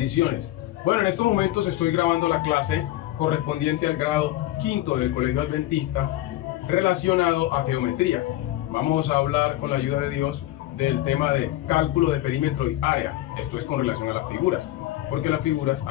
Bendiciones. Bueno, en estos momentos estoy grabando la clase correspondiente al grado quinto del Colegio Adventista relacionado a geometría. Vamos a hablar con la ayuda de Dios del tema de cálculo de perímetro y área. Esto es con relación a las figuras, porque a las figuras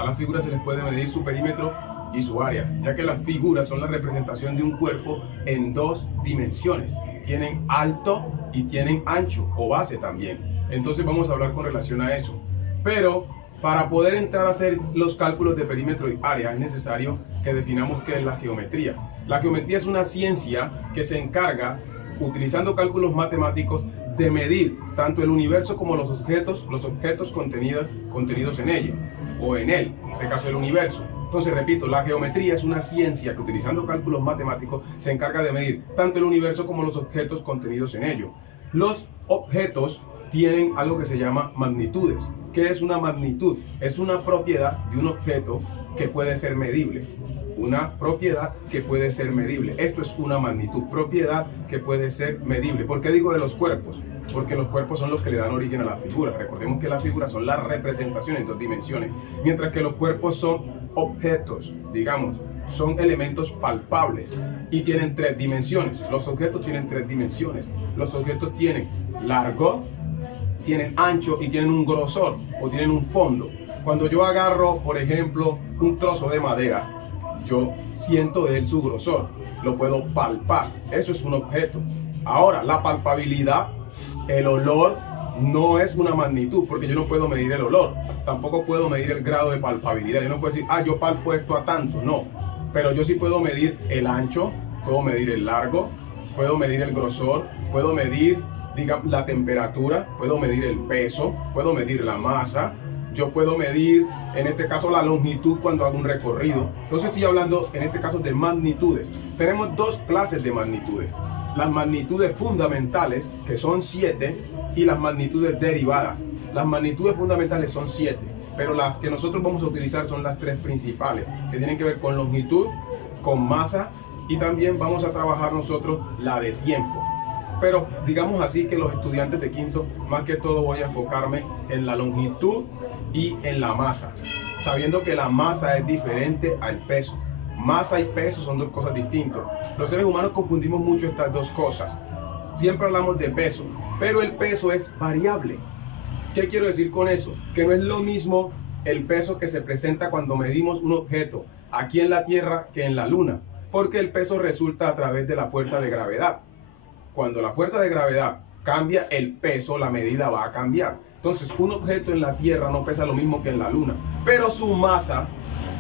se les puede medir su perímetro y su área, ya que las figuras son la representación de un cuerpo en dos dimensiones. Tienen alto y tienen ancho o base también. Entonces vamos a hablar con relación a eso. Pero para poder entrar a hacer los cálculos de perímetro y área es necesario que definamos qué es la geometría. La geometría es una ciencia que se encarga, utilizando cálculos matemáticos, de medir tanto el universo como los objetos contenidos en ella o en él, en este caso el universo. Entonces, repito, la geometría es una ciencia que, utilizando cálculos matemáticos, se encarga de medir tanto el universo como los objetos contenidos en ello. Los objetos tienen algo que se llama magnitudes. ¿Qué es una magnitud? Es una propiedad de un objeto que puede ser medible. Una propiedad que puede ser medible. Esto es una magnitud, propiedad que puede ser medible. ¿Por qué digo de los cuerpos? Porque los cuerpos son los que le dan origen a las figuras. Recordemos que las figuras son las representaciones en dos dimensiones, mientras que los cuerpos son objetos, digamos, son elementos palpables y tienen tres dimensiones. Los objetos tienen tres dimensiones. Los objetos tienen largo, tienen ancho y tienen un grosor o tienen un fondo. Cuando yo agarro, por ejemplo, un trozo de madera, yo siento de él su grosor, lo puedo palpar. Eso es un objeto. Ahora, la palpabilidad, el olor, no es una magnitud, porque yo no puedo medir el olor. Tampoco puedo medir el grado de palpabilidad. Yo no puedo decir, yo palpo esto a tanto. No. Pero yo sí puedo medir el ancho, puedo medir el largo, puedo medir el grosor, puedo medir, digamos, la temperatura, puedo medir el peso, puedo medir la masa. Yo puedo medir, en este caso, la longitud cuando hago un recorrido. Entonces estoy hablando, en este caso, de magnitudes. Tenemos dos clases de magnitudes. Las magnitudes fundamentales, que son 7, y las magnitudes derivadas. Las magnitudes fundamentales son 7, pero las que nosotros vamos a utilizar son las tres principales, que tienen que ver con longitud, con masa, y también vamos a trabajar nosotros la de tiempo. Pero digamos así que los estudiantes de quinto, más que todo voy a enfocarme en la longitud y en la masa, sabiendo que la masa es diferente al peso. Masa y peso son dos cosas distintas. Los seres humanos confundimos mucho estas dos cosas. Siempre hablamos de peso, pero el peso es variable. ¿Qué quiero decir con eso? Que no es lo mismo el peso que se presenta cuando medimos un objeto aquí en la Tierra que en la Luna, porque el peso resulta a través de la fuerza de gravedad. Cuando la fuerza de gravedad cambia el peso, la medida va a cambiar. Entonces, un objeto en la Tierra no pesa lo mismo que en la Luna, pero su masa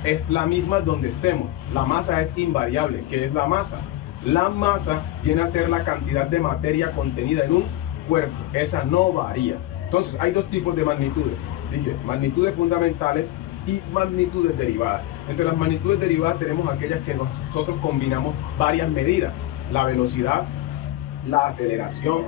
es la misma donde estemos. La masa es invariable. ¿Qué es la masa? La masa viene a ser la cantidad de materia contenida en un cuerpo. Esa no varía. Entonces, hay dos tipos de magnitudes. Dije, magnitudes fundamentales y magnitudes derivadas. Entre las magnitudes derivadas tenemos aquellas que nosotros combinamos varias medidas. La velocidad, la aceleración,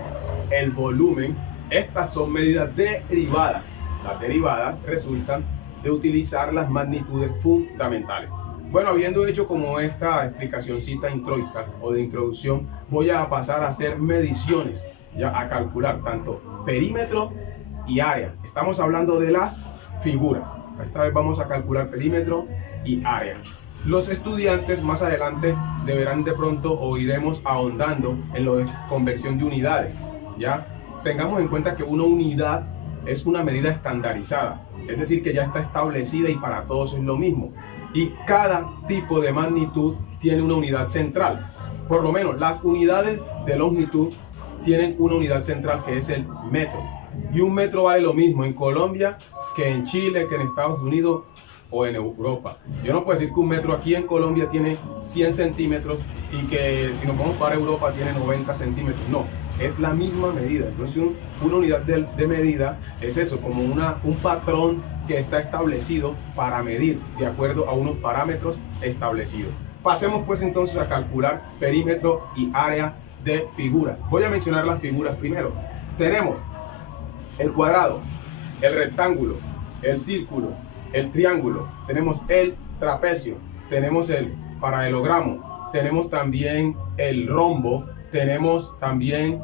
el volumen. Estas son medidas derivadas. Las derivadas resultan de utilizar las magnitudes fundamentales. Bueno, habiendo hecho como esta explicacióncita introica o de introducción, voy a pasar a hacer mediciones, ya a calcular tanto perímetro y área. Estamos hablando de las figuras. Esta vez vamos a calcular perímetro y área. Los estudiantes más adelante deberán de pronto o iremos ahondando en lo de conversión de unidades. Ya tengamos en cuenta que una unidad es una medida estandarizada, es decir, que ya está establecida y para todos es lo mismo. Y cada tipo de magnitud tiene una unidad central. Por lo menos las unidades de longitud tienen una unidad central que es el metro. Y un metro vale lo mismo en Colombia que en Chile, que en Estados Unidos o en Europa. Yo no puedo decir que un metro aquí en Colombia tiene 100 centímetros y que si nos vamos para Europa tiene 90 centímetros. No, es la misma medida. Entonces una unidad de medida es eso, como un patrón que está establecido para medir de acuerdo a unos parámetros establecidos. Pasemos pues entonces a calcular perímetro y área de figuras. Voy a mencionar las figuras primero. Tenemos el cuadrado, el rectángulo, el círculo, el triángulo, tenemos el trapecio, tenemos el paralelogramo, tenemos también el rombo, tenemos también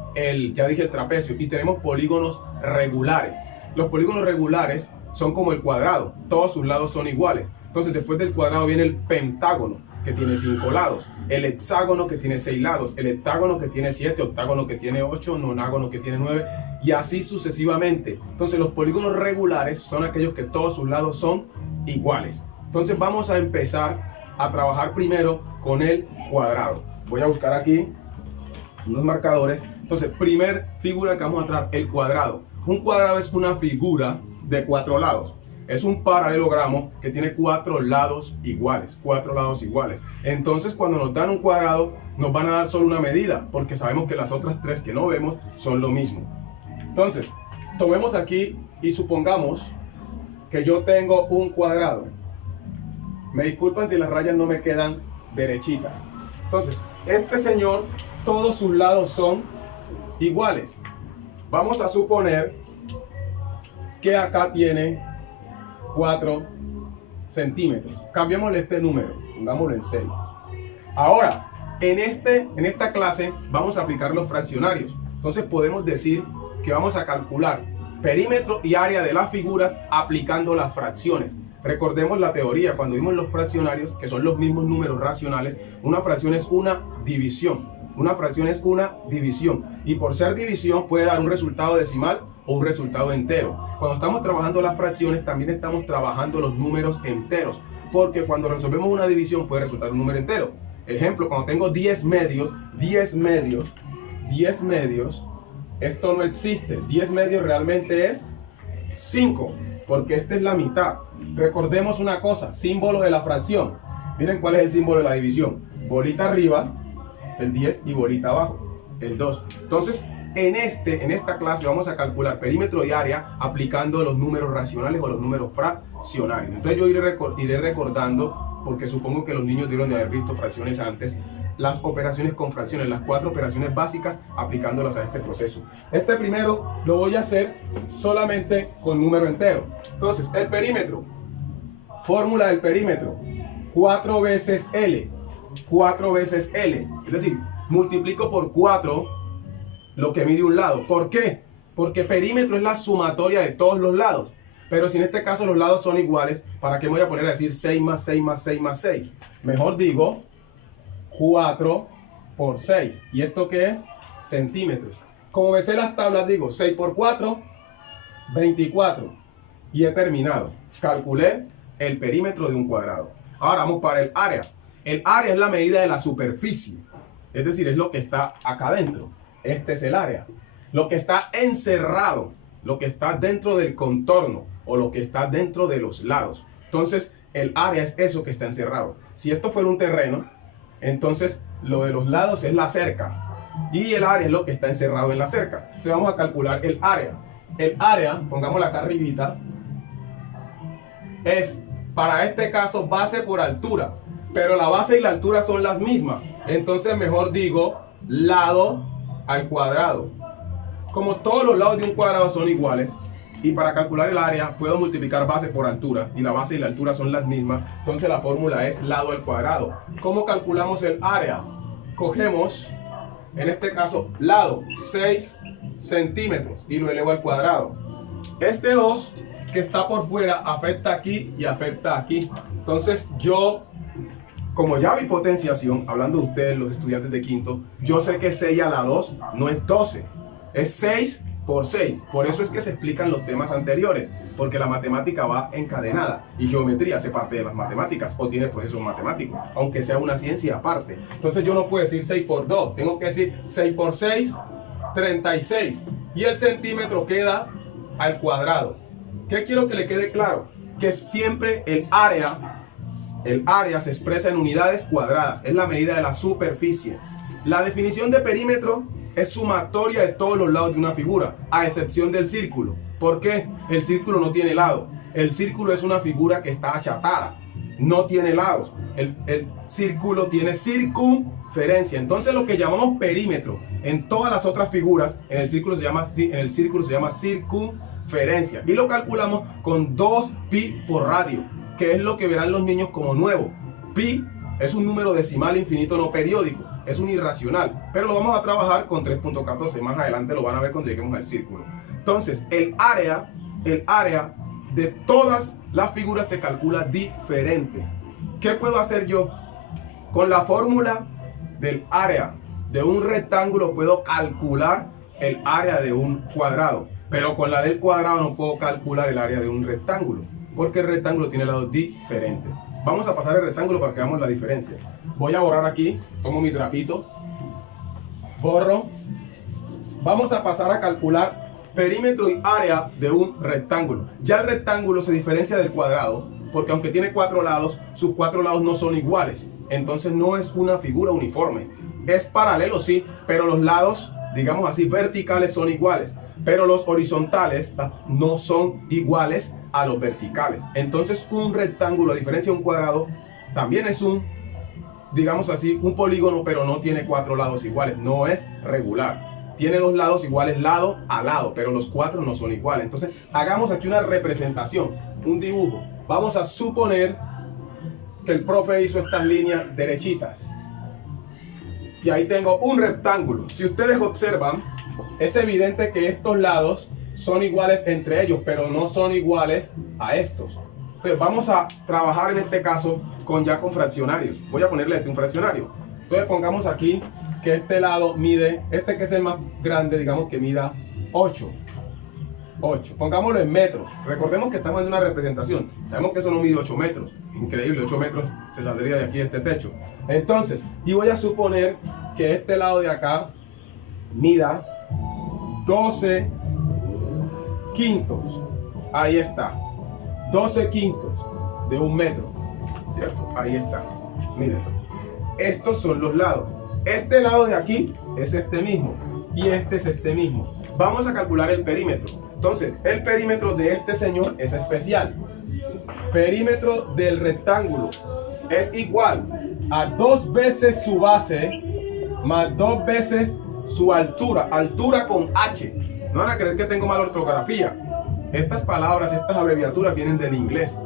ya dije el trapecio, y tenemos polígonos regulares. Los polígonos regulares son como el cuadrado, todos sus lados son iguales. Entonces después del cuadrado viene el pentágono, que tiene 5 lados, el hexágono, que tiene 6 lados, el heptágono, que tiene 7, octágono, que tiene 8, nonágono, que tiene 9, y así sucesivamente. Entonces los polígonos regulares son aquellos que todos sus lados son iguales. Entonces vamos a empezar a trabajar primero con el cuadrado. Voy a buscar aquí unos marcadores. Entonces, primer figura que vamos a tratar, el cuadrado. Un cuadrado es una figura de 4 lados. Es un paralelogramo que tiene 4 lados iguales, 4 lados iguales. Entonces, cuando nos dan un cuadrado, nos van a dar solo una medida, porque sabemos que las otras 3 que no vemos son lo mismo. Entonces, tomemos aquí y supongamos que yo tengo un cuadrado. Me disculpan si las rayas no me quedan derechitas. Entonces, este señor, todos sus lados son iguales. Vamos a suponer que acá tiene 4 centímetros. Cambiémosle este número, pongámoslo en 6. Ahora, en esta clase vamos a aplicar los fraccionarios. Entonces podemos decir que vamos a calcular perímetro y área de las figuras aplicando las fracciones. Recordemos la teoría cuando vimos los fraccionarios, que son los mismos números racionales. Una fracción es una división. Una fracción es una división. Y por ser división puede dar un resultado decimal o un resultado entero. Cuando estamos trabajando las fracciones también estamos trabajando los números enteros. Porque cuando resolvemos una división puede resultar un número entero. Ejemplo, cuando tengo 10 medios, esto no existe. 10 medios realmente es 5. Porque esta es la mitad. Recordemos una cosa, símbolo de la fracción. Miren cuál es el símbolo de la división. Bolita arriba, el 10, y bolita abajo, el 2. Entonces, en esta clase vamos a calcular perímetro y área aplicando los números racionales o los números fraccionarios. Entonces yo iré recordando, porque supongo que los niños debieron de haber visto fracciones antes, las operaciones con fracciones, las 4 operaciones básicas aplicándolas a este proceso. Este primero lo voy a hacer solamente con número entero. Entonces, el perímetro, fórmula del perímetro, 4 veces L, 4 veces L, es decir, multiplico por 4 lo que mide un lado. ¿Por qué? Porque perímetro es la sumatoria de todos los lados. Pero si en este caso los lados son iguales, ¿para qué me voy a poner a decir 6 más 6 más 6 más 6? Mejor digo 4 por 6. ¿Y esto qué es? Centímetros. Como me sé las tablas, digo 6 por 4, 24. Y he terminado. Calculé el perímetro de un cuadrado. Ahora vamos para el área. El área es la medida de la superficie. Es decir, es lo que está acá adentro. Este es el área. Lo que está encerrado, lo que está dentro del contorno o lo que está dentro de los lados. Entonces, el área es eso que está encerrado. Si esto fuera un terreno, entonces lo de los lados es la cerca. Y el área es lo que está encerrado en la cerca. Entonces vamos a calcular el área. El área, pongámosla acá arribita, es para este caso base por altura. Pero la base y la altura son las mismas. Entonces mejor digo lado al cuadrado. Como todos los lados de un cuadrado son iguales, y para calcular el área puedo multiplicar base por altura, y la base y la altura son las mismas, entonces la fórmula es lado al cuadrado. ¿Cómo calculamos el área? Cogemos, en este caso, lado, 6 centímetros, y lo elevo al cuadrado. Este 2 que está por fuera afecta aquí y afecta aquí. Entonces yo, como ya vi potenciación, hablando de ustedes, los estudiantes de quinto, yo sé que 6 a la 2 no es 12, es 6 por 6. Por eso es que se explican los temas anteriores, porque la matemática va encadenada y geometría hace parte de las matemáticas o tiene procesos matemáticos, aunque sea una ciencia aparte. Entonces yo no puedo decir 6 por 2, tengo que decir 6 por 6, 36. Y el centímetro queda al cuadrado. ¿Qué quiero que le quede claro? Que siempre el área se expresa en unidades cuadradas, es la medida de la superficie. La definición de perímetro es sumatoria de todos los lados de una figura, a excepción del círculo. ¿Por qué? El círculo no tiene lado. El círculo es una figura que está achatada, no tiene lados. El círculo tiene circunferencia. Entonces lo que llamamos perímetro en todas las otras figuras, en el círculo se llama circunferencia. Y lo calculamos con 2pi por radio, que es lo que verán los niños como nuevo. Pi es un número decimal infinito no periódico, es un irracional, pero lo vamos a trabajar con 3.14, más adelante lo van a ver cuando lleguemos al círculo. Entonces, el área de todas las figuras se calcula diferente. ¿Qué puedo hacer yo? Con la fórmula del área de un rectángulo puedo calcular el área de un cuadrado, pero con la del cuadrado no puedo calcular el área de un rectángulo, porque el rectángulo tiene lados diferentes. Vamos a pasar el rectángulo para que veamos la diferencia. Voy a borrar aquí, tomo mi trapito, borro. Vamos a pasar a calcular perímetro y área de un rectángulo. Ya el rectángulo se diferencia del cuadrado, porque aunque tiene 4 lados, sus 4 lados no son iguales. Entonces no es una figura uniforme. Es paralelo, sí, pero los lados, digamos así, verticales son iguales. Pero los horizontales no son iguales a los verticales. Entonces un rectángulo, a diferencia de un cuadrado, también es un, digamos así, un polígono, pero no tiene 4 lados iguales. No es regular. Tiene 2 lados iguales lado a lado, pero los 4 no son iguales. Entonces hagamos aquí una representación, un dibujo. Vamos a suponer que el profe hizo estas líneas derechitas. Y ahí tengo un rectángulo. Si ustedes observan, es evidente que estos lados son iguales entre ellos, pero no son iguales a estos. Entonces vamos a trabajar en este caso con fraccionarios. Voy a ponerle un fraccionario. Entonces pongamos aquí que este lado mide, este que es el más grande, digamos que mida 8. Pongámoslo en metros. Recordemos que estamos en una representación. Sabemos que eso no mide 8 metros. Increíble, 8 metros se saldría de aquí este techo. Entonces, y voy a suponer que este lado de acá mida 12 quintos. Ahí está. 12 quintos de 1 metro. ¿Cierto? Ahí está. Miren. Estos son los lados. Este lado de aquí es este mismo. Y este es este mismo. Vamos a calcular el perímetro. Entonces, el perímetro de este señor es especial. Perímetro del rectángulo es igual a 2 veces su base más 2 veces su altura. Altura con H. No van a creer que tengo mala ortografía. Estas palabras, estas abreviaturas vienen del inglés.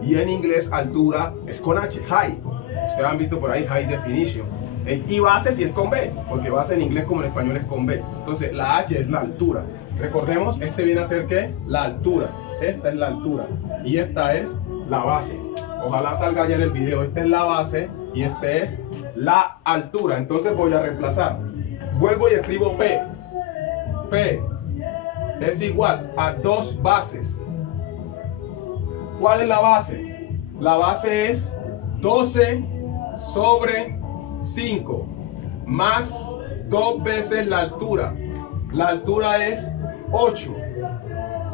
Y en inglés altura es con H. High. Ustedes han visto por ahí high definition. Y base si es con B, porque base en inglés como en español es con B. Entonces la H es la altura. Recordemos, este viene a ser ¿qué? La altura. Esta es la altura y esta es la base. Ojalá salga ya en el video. Esta es la base y esta es la altura. Entonces voy a reemplazar. Vuelvo y escribo P. P es igual a 2 bases. ¿Cuál es la base? La base es 12 sobre 5 más 2 veces la altura. La altura es 8.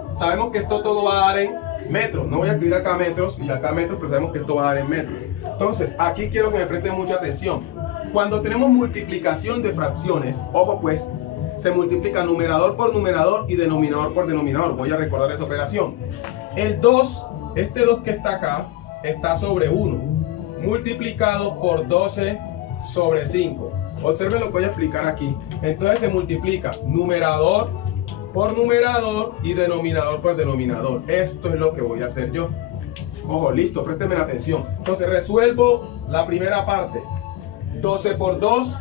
Sabemos que esto todo va a dar en metros. No voy a escribir acá metros y acá metros, pero sabemos que esto va a dar en metros. Entonces, aquí quiero que me presten mucha atención. Cuando tenemos multiplicación de fracciones, ojo pues, se multiplica numerador por numerador y denominador por denominador. Voy a recordar esa operación. El 2, este 2 que está acá, está sobre 1, multiplicado por 12 sobre 5. Observen lo que voy a explicar aquí. Entonces se multiplica numerador por numerador y denominador por denominador. Esto es lo que voy a hacer yo. Ojo, listo, préstenme la atención. Entonces resuelvo la primera parte. 12 por 2,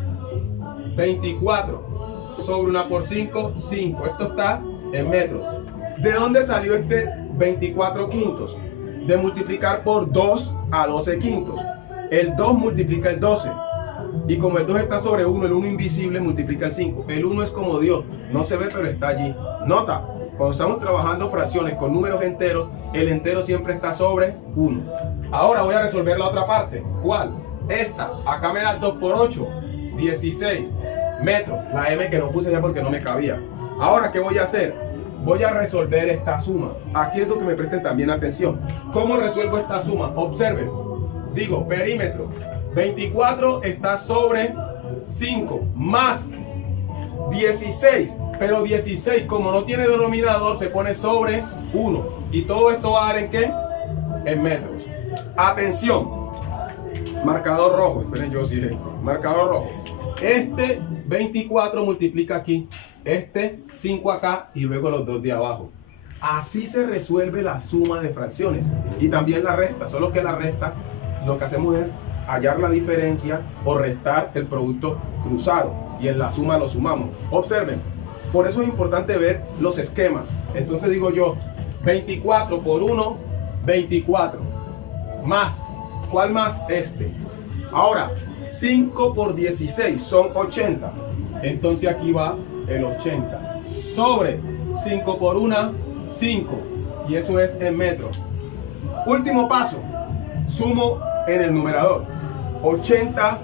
24. Sobre 1 por 5, 5. Esto está en metros. ¿De dónde salió este 24 quintos? De multiplicar por 2 a 12 quintos. El 2 multiplica el 12. Y como el 2 está sobre 1, el 1 invisible multiplica el 5. El 1 es como Dios, no se ve pero está allí. Nota, cuando estamos trabajando fracciones con números enteros, el entero siempre está sobre 1. Ahora voy a resolver la otra parte. ¿Cuál? Esta. Acá me da 2 por 8, 16 metros. La M que no puse ya porque no me cabía. Ahora, ¿qué voy a hacer? Voy a resolver esta suma. Aquí es lo que me presten también atención. ¿Cómo resuelvo esta suma? Observen. Digo, perímetro. 24 está sobre 5 más 16. Pero 16, como no tiene denominador, se pone sobre 1. Y todo esto va a dar en ¿qué? En metros. Atención. Marcador rojo. Esperen, yo sí esto. Marcador rojo. Este 24 multiplica aquí. Este 5 acá y luego los 2 de abajo. Así se resuelve la suma de fracciones. Y también la resta. Solo que la resta, lo que hacemos es hallar la diferencia o restar el producto cruzado. Y en la suma lo sumamos. Observen. Por eso es importante ver los esquemas. Entonces digo yo, 24 por 1, 24. Más, ¿cuál más? Este. Ahora, 5 por 16 son 80. Entonces aquí va el 80. Sobre 5 por 1, 5. Y eso es en metros. Último paso. Sumo en el numerador. 80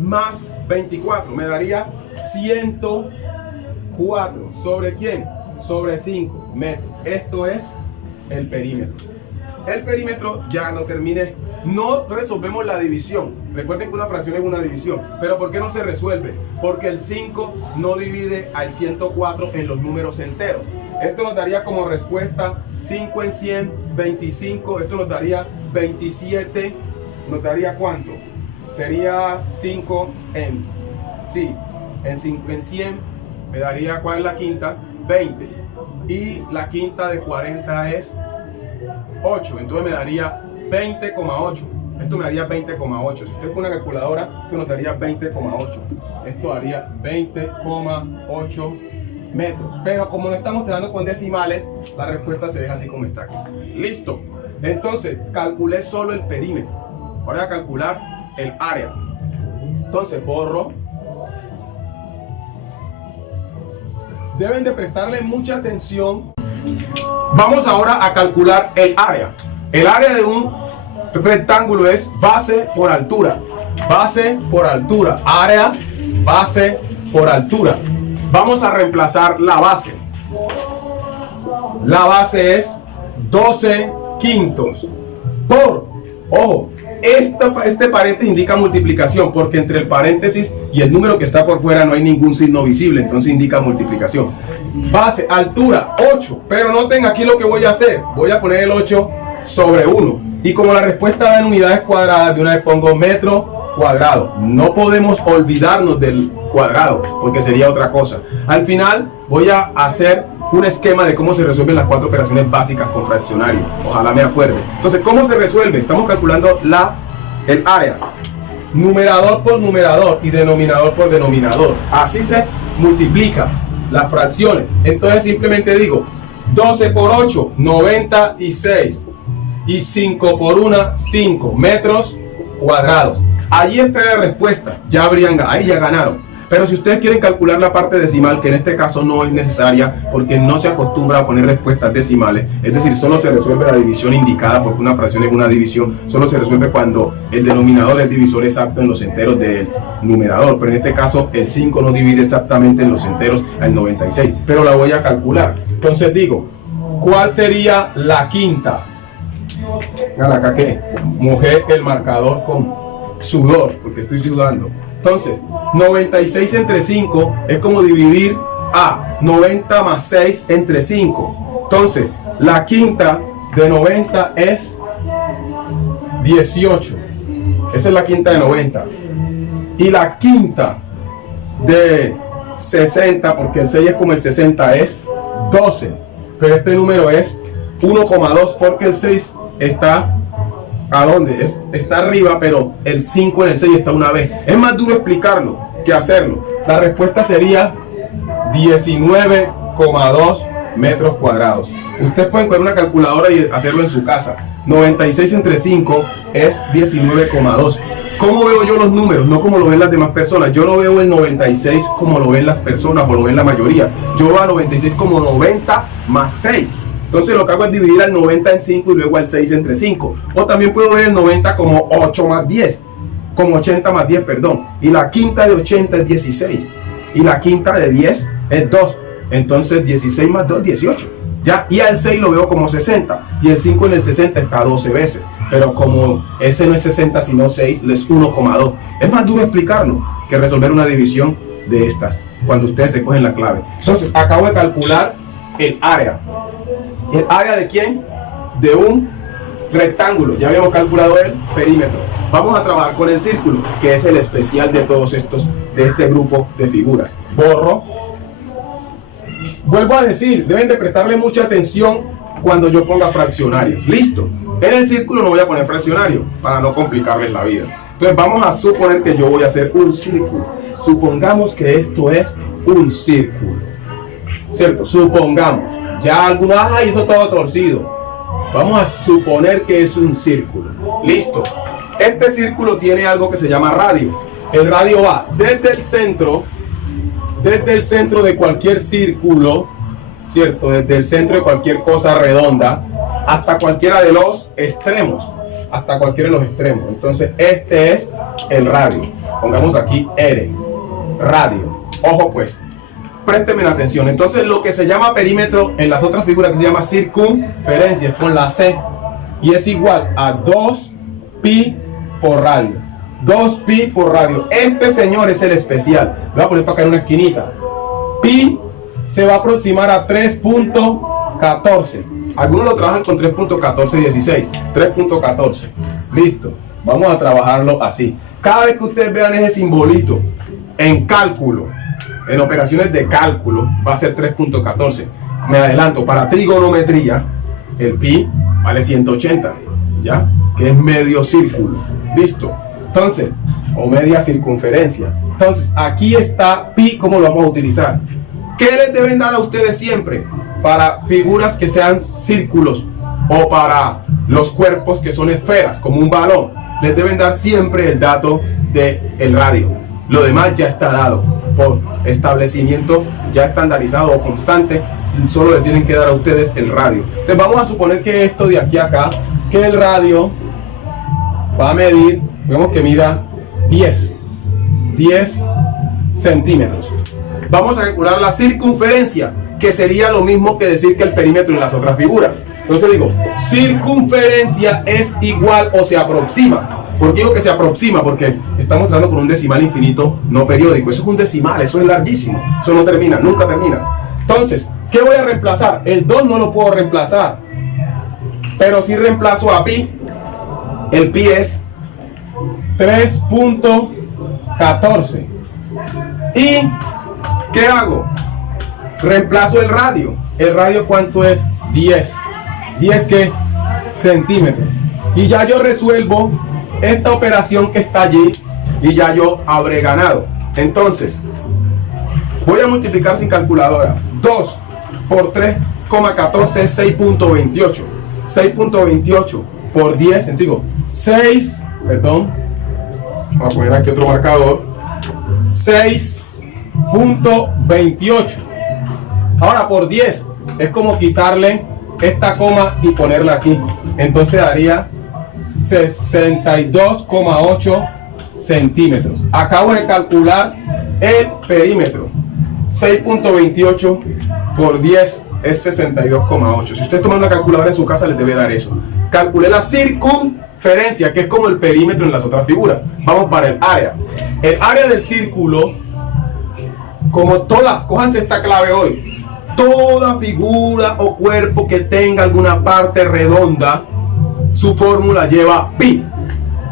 más 24 me daría 104. ¿Sobre quién? Sobre 5 metros. Esto es el perímetro. El perímetro ya lo terminé. No resolvemos la división. Recuerden que una fracción es una división. Pero ¿por qué no se resuelve? Porque el 5 no divide al 104 en los números enteros. Esto nos daría como respuesta 5 en 100, 25. Esto nos daría 27. ¿Nos daría cuánto? Sería 5 en... Sí, en 100 me daría, ¿cuál es la quinta? 20. Y la quinta de 40 es 8. Entonces me daría 20,8. Esto me daría 20,8. Si usted con una calculadora, esto nos daría 20,8. Esto daría 20,8 metros. Pero como no estamos trabajando con decimales, la respuesta se deja así como está aquí. Listo. Entonces, calculé solo el perímetro. Ahora voy a calcular el área. Entonces, borro. Deben de prestarle mucha atención. Vamos ahora a calcular el área. El área de un rectángulo es base por altura. Base por altura. Área, base por altura. Vamos a reemplazar la base. La base es 12 quintos por, ojo, este paréntesis indica multiplicación porque entre el paréntesis y el número que está por fuera no hay ningún signo visible, entonces indica multiplicación. Base, altura, 8, pero noten aquí lo que voy a hacer. Voy a poner el 8 sobre 1 y como la respuesta va en unidades cuadradas, de una vez pongo metro cuadrado. No podemos olvidarnos del cuadrado porque sería otra cosa. Al final voy a hacer un esquema de cómo se resuelven las 4 operaciones básicas con fraccionario. Ojalá me acuerde. Entonces, ¿cómo se resuelve? Estamos calculando el área. Numerador por numerador y denominador por denominador. Así se multiplica las fracciones. Entonces simplemente digo 12 por 8, 96. Y 5 por 1, 5 metros cuadrados. Allí está la respuesta. Ahí ya ganaron. Pero si ustedes quieren calcular la parte decimal, que en este caso no es necesaria porque no se acostumbra a poner respuestas decimales, es decir, solo se resuelve la división indicada porque una fracción es una división, solo se resuelve cuando el denominador es divisor exacto en los enteros del numerador, pero en este caso el 5 no divide exactamente en los enteros al 96, pero la voy a calcular. Entonces digo, ¿cuál sería la quinta? Acá que mojé el marcador con sudor porque estoy sudando. Entonces, 96 entre 5 es como dividir a 90 más 6 entre 5. Entonces, la quinta de 90 es 18. Esa es la quinta de 90. Y la quinta de 60, porque el 6 es como el 60, es 12. Pero este número es 1,2 porque el 6 está... ¿a dónde? Está arriba, pero el 5 en el 6 está una vez. Es más duro explicarlo que hacerlo. La respuesta sería 19,2 metros cuadrados. Ustedes pueden poner una calculadora y hacerlo en su casa. 96 entre 5 es 19,2. ¿Cómo veo yo los números? No como lo ven las demás personas. Yo no veo el 96 como lo ven las personas o lo ven la mayoría. Yo veo a 96 como 90 más 6. Entonces lo que hago es dividir al 90 en 5 y luego al 6 entre 5. O también puedo ver el 90 como 8 más 10. Como 80 más 10, perdón. Y la quinta de 80 es 16. Y la quinta de 10 es 2. Entonces 16 más 2, 18. ¿Ya? Y al 6 lo veo como 60. Y el 5 en el 60 está 12 veces. Pero como ese no es 60 sino 6, es 1,2. Es más duro explicarlo que resolver una división de estas cuando ustedes se cogen la clave. Entonces acabo de calcular el área. ¿El área de quién? De un rectángulo. Ya habíamos calculado el perímetro. Vamos a trabajar con el círculo, que es el especial de todos estos, de este grupo de figuras. Borro. Vuelvo a decir, deben de prestarle mucha atención cuando yo ponga fraccionario. Listo. En el círculo no voy a poner fraccionario para no complicarles la vida. Entonces vamos a suponer que yo voy a hacer un círculo. Supongamos que esto es un círculo. ¿Cierto? Supongamos. Ya algunos, y eso todo torcido. Vamos a suponer que es un círculo. Listo. Este círculo tiene algo que se llama radio. El radio va desde el centro de cualquier círculo, ¿cierto? Desde el centro de cualquier cosa redonda hasta cualquiera de los extremos. Hasta cualquiera de los extremos. Entonces, este es el radio. Pongamos aquí R. Radio. Ojo pues. Présteme la atención. Entonces, lo que se llama perímetro en las otras figuras que se llama circunferencia con la C. Y es igual a 2pi por radio. 2pi por radio. Este, señor, es el especial. Lo voy a poner para acá en una esquinita. Pi se va a aproximar a 3.14. Algunos lo trabajan con 3.1416. 3.14. Listo. Vamos a trabajarlo así. Cada vez que ustedes vean ese simbolito en cálculo, en operaciones de cálculo, va a ser 3.14. Me adelanto, para trigonometría, el pi vale 180, ¿ya? Que es medio círculo. Listo. Entonces, o media circunferencia. Entonces, aquí está pi, ¿cómo lo vamos a utilizar? ¿Qué les deben dar a ustedes siempre? Para figuras que sean círculos o para los cuerpos que son esferas, como un balón, les deben dar siempre el dato del radio. Lo demás ya está dado por establecimiento ya estandarizado o constante. Solo le tienen que dar a ustedes el radio. Entonces vamos a suponer que esto de aquí a acá, que el radio va a medir, vemos que mida 10 centímetros. Vamos a calcular la circunferencia, que sería lo mismo que decir que el perímetro en las otras figuras. Entonces digo, circunferencia es igual o se aproxima. ¿Por qué digo que se aproxima? Porque estamos tratando con un decimal infinito no periódico. Eso es un decimal, eso es larguísimo. Eso no termina, nunca termina. Entonces, ¿qué voy a reemplazar? El 2 no lo puedo reemplazar. Pero si reemplazo a pi, el pi es 3.14. ¿Y qué hago? Reemplazo el radio. ¿El radio cuánto es? 10. ¿10 qué? Centímetros. Y ya yo resuelvo esta operación que está allí y ya yo habré ganado. Entonces, voy a multiplicar sin calculadora. 2 por 3,14 es 6.28. 6.28 por 10, digo, 6, perdón, voy a poner aquí otro marcador, 6.28. Ahora por 10 es como quitarle esta coma y ponerla aquí. Entonces daría 62,8 centímetros. Acabo de calcular el perímetro. 6.28 por 10 es 62,8. Si usted toma una calculadora en su casa, les debe dar eso. Calculé la circunferencia, que es como el perímetro en las otras figuras. Vamos para el área. El área del círculo, como toda, cójanse esta clave hoy. Toda figura o cuerpo que tenga alguna parte redonda, su fórmula lleva pi.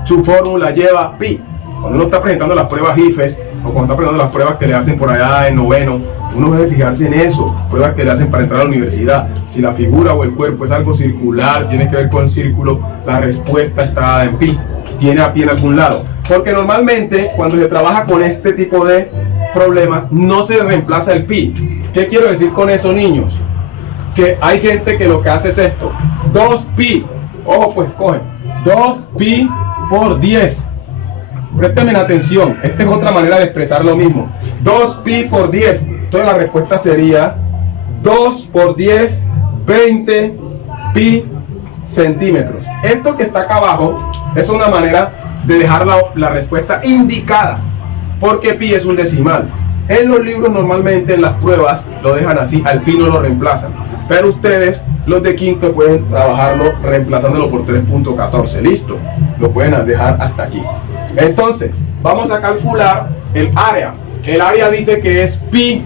Su fórmula lleva pi. Cuando uno está presentando las pruebas IFES o cuando está presentando las pruebas que le hacen por allá en noveno, uno debe fijarse en eso. Pruebas que le hacen para entrar a la universidad. Si la figura o el cuerpo es algo circular, tiene que ver con el círculo, la respuesta está dada en pi. Tiene a pi en algún lado. Porque normalmente cuando se trabaja con este tipo de problemas no se reemplaza el pi. ¿Qué quiero decir con eso, niños? Que hay gente que lo que hace es esto. 2pi. Ojo pues, cogen. 2pi por 10. Préstenme atención. Esta es otra manera de expresar lo mismo. 2pi por 10. Entonces la respuesta sería 2 por 10, 20 pi centímetros. Esto que está acá abajo es una manera de dejar la respuesta indicada, porque pi es un decimal. En los libros normalmente en las pruebas lo dejan así, al pi no lo reemplazan, pero ustedes, los de quinto, pueden trabajarlo reemplazándolo por 3.14. Listo, lo pueden dejar hasta aquí. Entonces vamos a calcular el área. El área dice que es pi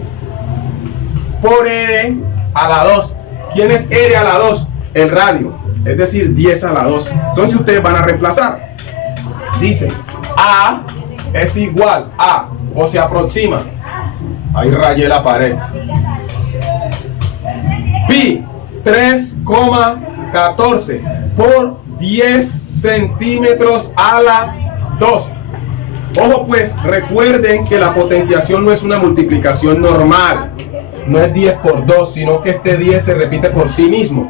por r a la 2. ¿Quién es r a la 2? El radio, es decir, 10 a la 2. Entonces ustedes van a reemplazar. Dice a es igual a, o se aproxima, ahí rayé la pared, pi 3,14 por 10 centímetros a la 2. Ojo pues, recuerden que la potenciación no es una multiplicación normal. no es 10 por 2, sino que este 10 se repite por sí mismo.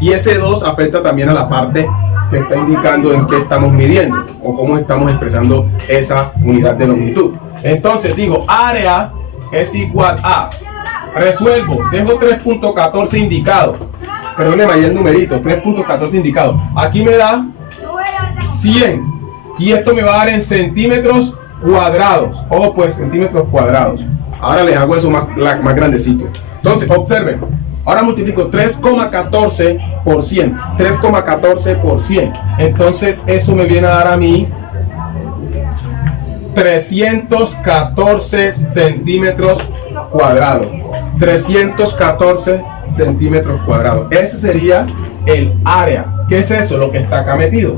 Y ese 2 afecta también a la parte que está indicando en qué estamos midiendo o cómo estamos expresando esa unidad de longitud. Entonces digo, área es igual a, resuelvo, dejo 3.14 indicado, perdóneme ahí el numerito, 3.14 indicado, aquí me da 100 y esto me va a dar en centímetros cuadrados, ojo pues, centímetros cuadrados. Ahora les hago eso más grandecito. Entonces observen, ahora multiplico 3,14 por 100, 3,14 por 100, entonces eso me viene a dar a mí 314 centímetros cuadrados. 314 centímetros cuadrados. Ese sería el área. ¿Qué es eso? Lo que está acá metido.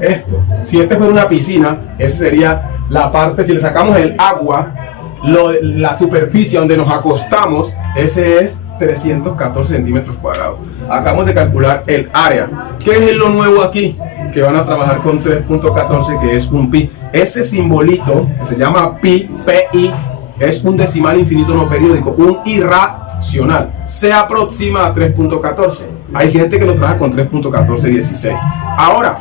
Esto. Si este fuera una piscina, esa sería la parte, si le sacamos el agua, la superficie donde nos acostamos, ese es 314 centímetros cuadrados. Acabamos de calcular el área. ¿Qué es lo nuevo aquí? Que van a trabajar con 3.14, que es un pi. Ese simbolito que se llama pi, pi, es un decimal infinito no periódico, un irracional. Se aproxima a 3.14. Hay gente que lo trabaja con 3.1416. Ahora,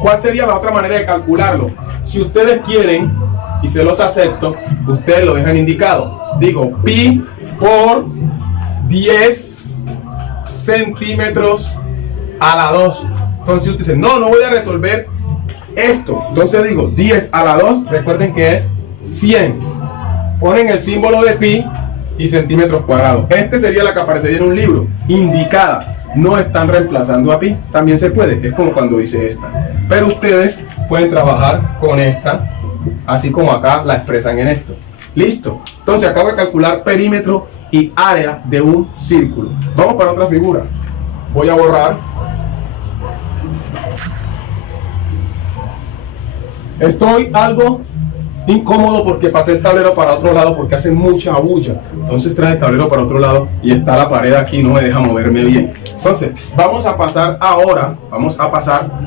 ¿cuál sería la otra manera de calcularlo? Si ustedes quieren, y se los acepto, ustedes lo dejan indicado. Digo, pi por 10 centímetros a la 2. Entonces usted dice, no voy a resolver esto. Entonces digo, 10 a la 2, recuerden que es 100. Ponen el símbolo de pi y centímetros cuadrados. Este sería la que aparecería en un libro, indicada. No están reemplazando a pi, también se puede, es como cuando dice esta. Pero ustedes pueden trabajar con esta, así como acá la expresan en esto. Listo. Entonces acabo de calcular perímetro y área de un círculo. Vamos para otra figura. Voy a borrar. Estoy algo incómodo porque pasé el tablero para otro lado porque hace mucha bulla. Entonces traje el tablero para otro lado y está la pared aquí, no me deja moverme bien. Entonces vamos a pasar ahora,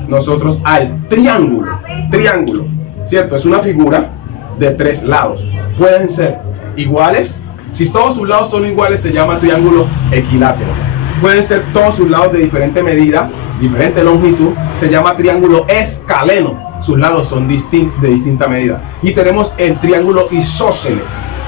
nosotros al triángulo. Triángulo, ¿cierto? Es una figura de 3 lados. Pueden ser iguales. Si todos sus lados son iguales se llama triángulo equilátero. Pueden ser todos sus lados de diferente medida, diferente longitud, se llama triángulo escaleno. Sus lados son de distinta medida. Y tenemos el triángulo isósceles,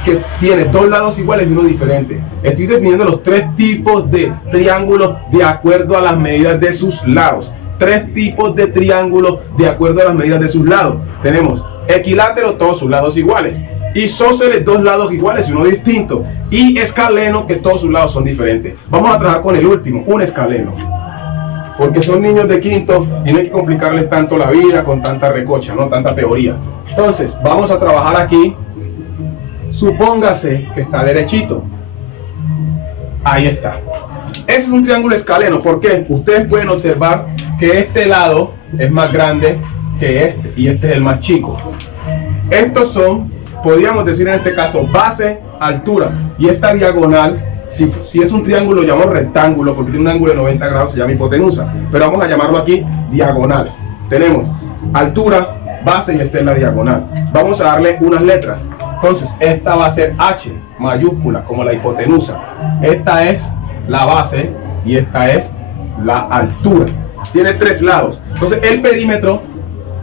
que tiene 2 lados iguales y uno diferente. Estoy definiendo los 3 tipos de triángulos de acuerdo a las medidas de sus lados. 3 tipos de triángulos de acuerdo a las medidas de sus lados. Tenemos equilátero, todos sus lados iguales. Isósceles, 2 lados iguales y uno distinto. Y escaleno, que todos sus lados son diferentes. Vamos a trabajar con el último, un escaleno. Porque son niños de quinto y no hay que complicarles tanto la vida con tanta recocha, no tanta teoría. Entonces, vamos a trabajar aquí. Supóngase que está derechito. Ahí está. Ese es un triángulo escaleno. ¿Por qué? Ustedes pueden observar que este lado es más grande que este y este es el más chico. Estos son, podríamos decir en este caso, base, altura. Y esta diagonal, si es un triángulo, lo llamamos rectángulo porque tiene un ángulo de 90 grados, se llama hipotenusa. Pero vamos a llamarlo aquí diagonal. Tenemos altura, base y esta es la diagonal. Vamos a darle unas letras. Entonces, esta va a ser H, mayúscula, como la hipotenusa. Esta es la base y esta es la altura. Tiene 3 lados. Entonces, el perímetro,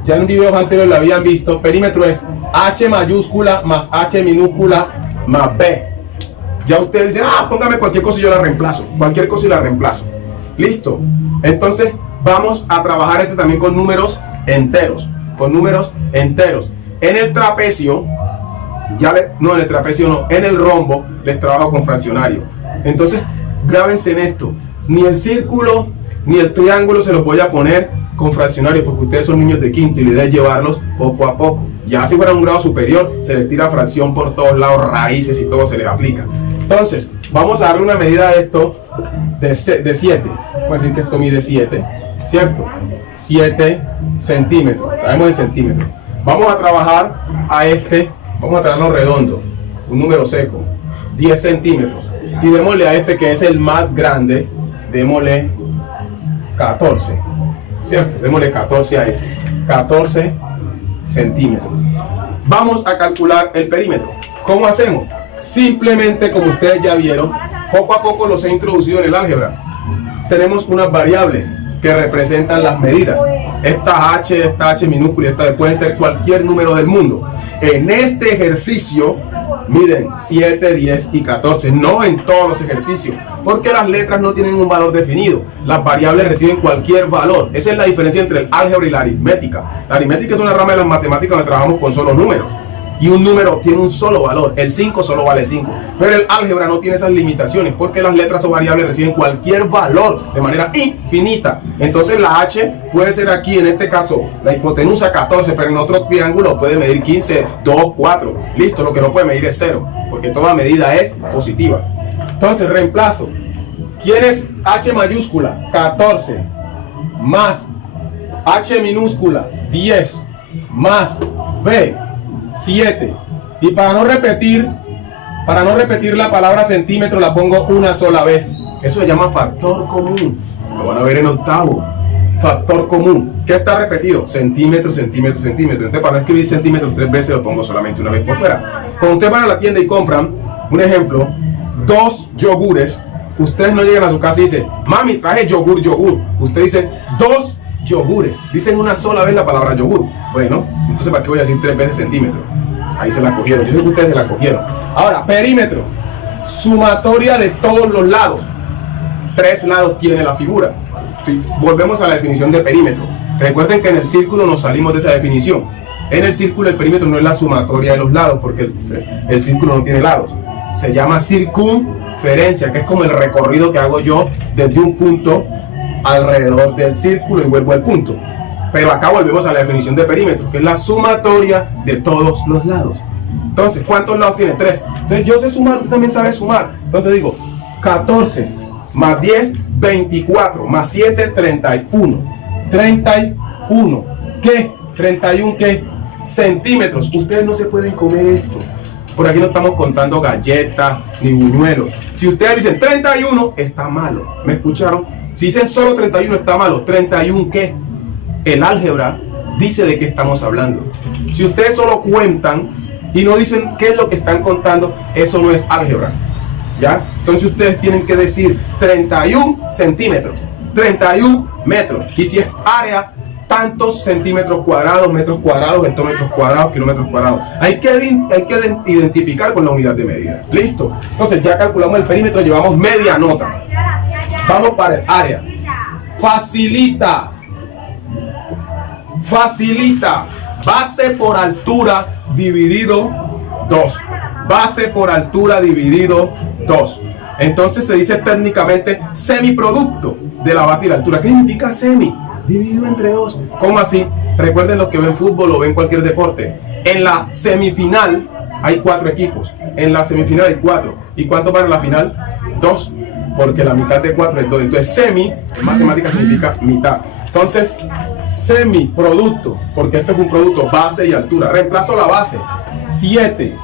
ya en videos anteriores lo habían visto, perímetro es H mayúscula más H minúscula más B. Ya ustedes dicen, póngame cualquier cosa y yo la reemplazo. Cualquier cosa y la reemplazo. Listo. Entonces, vamos a trabajar este también con números enteros. Con números enteros. En el trapecio, en el rombo les trabajo con fraccionario. Entonces, grábense en esto. Ni el círculo ni el triángulo se los voy a poner con fraccionario porque ustedes son niños de quinto y la idea es llevarlos poco a poco. Ya si fuera un grado superior, se les tira fracción por todos lados, raíces y todo se les aplica. Entonces, vamos a darle una medida de esto de 7. Vamos a decir que esto mide 7, ¿cierto? 7 centímetros. Sabemos en centímetros. Vamos a trabajar a este, vamos a traerlo redondo, un número seco, 10 centímetros. Y démosle a este que es el más grande, démosle 14, ¿cierto? Démosle 14 a ese, 14 centímetros. Vamos a calcular el perímetro. ¿Cómo hacemos? Simplemente, como ustedes ya vieron, poco a poco los he introducido en el álgebra. Tenemos unas variables que representan las medidas. Esta H minúscula y esta B pueden ser cualquier número del mundo. En este ejercicio, miren, 7, 10 y 14, no en todos los ejercicios, porque las letras no tienen un valor definido. Las variables reciben cualquier valor. Esa es la diferencia entre el álgebra y la aritmética. La aritmética es una rama de las matemáticas donde trabajamos con solo números. Y un número tiene un solo valor, el 5 solo vale 5. Pero el álgebra no tiene esas limitaciones porque las letras o variables reciben cualquier valor de manera infinita. Entonces la H puede ser aquí, en este caso, la hipotenusa 14, pero en otro triángulo puede medir 15, 2, 4. Listo, lo que no puede medir es 0, porque toda medida es positiva. Entonces reemplazo. ¿Quién es H mayúscula? 14 más H minúscula 10 más B 7, y para no repetir la palabra centímetro la pongo una sola vez. Eso se llama factor común. Lo van a ver en octavo. Factor común. ¿Qué está repetido? Centímetro, centímetro, centímetro. Entonces, para no escribir centímetros 3 veces, lo pongo solamente una vez por fuera. Cuando ustedes van a la tienda y compran, un ejemplo, 2 yogures, ustedes no llegan a su casa y dicen, mami, traje yogur. Usted dice 2 yogures. Dicen una sola vez la palabra yogur. Bueno, entonces ¿para qué voy a decir 3 veces centímetro? Ahí se la cogieron. Yo sé que ustedes se la cogieron. Ahora, perímetro. Sumatoria de todos los lados. 3 lados tiene la figura. Sí, volvemos a la definición de perímetro. Recuerden que en el círculo nos salimos de esa definición. En el círculo el perímetro no es la sumatoria de los lados, porque el círculo no tiene lados. Se llama circunferencia, que es como el recorrido que hago yo desde un punto alrededor del círculo y vuelvo al punto. Pero acá volvemos a la definición de perímetro, que es la sumatoria de todos los lados. Entonces, ¿cuántos lados tiene? 3. Entonces, yo sé sumar, usted también sabe sumar. Entonces digo, 14 más 10, 24, más 7, 31. 31. ¿Qué? 31, ¿qué? Centímetros. Ustedes no se pueden comer esto. Por aquí no estamos contando galletas ni buñuelos. Si ustedes dicen 31, está malo. ¿Me escucharon? Si dicen solo 31, está malo. 31, ¿qué? El álgebra dice de qué estamos hablando. Si ustedes solo cuentan y no dicen qué es lo que están contando, eso no es álgebra. ¿Ya? Entonces ustedes tienen que decir 31 centímetros, 31 metros. Y si es área, tantos centímetros cuadrados, metros cuadrados, hectómetros cuadrados, kilómetros cuadrados. Hay que identificar con la unidad de medida. ¿Listo? Entonces ya calculamos el perímetro, llevamos media nota. Vamos para el área. Facilita. Base por altura dividido 2. Base por altura dividido 2. Entonces se dice técnicamente semiproducto de la base y la altura. ¿Qué significa semi? Dividido entre 2. ¿Cómo así? Recuerden los que ven fútbol o ven cualquier deporte. En la semifinal hay 4 equipos. En la semifinal hay 4. ¿Y cuánto para la final? 2. Porque la mitad de 4 es 2. Entonces semi en matemáticas significa mitad. Entonces semiproducto, porque esto es un producto, base y altura. Reemplazo la base, 7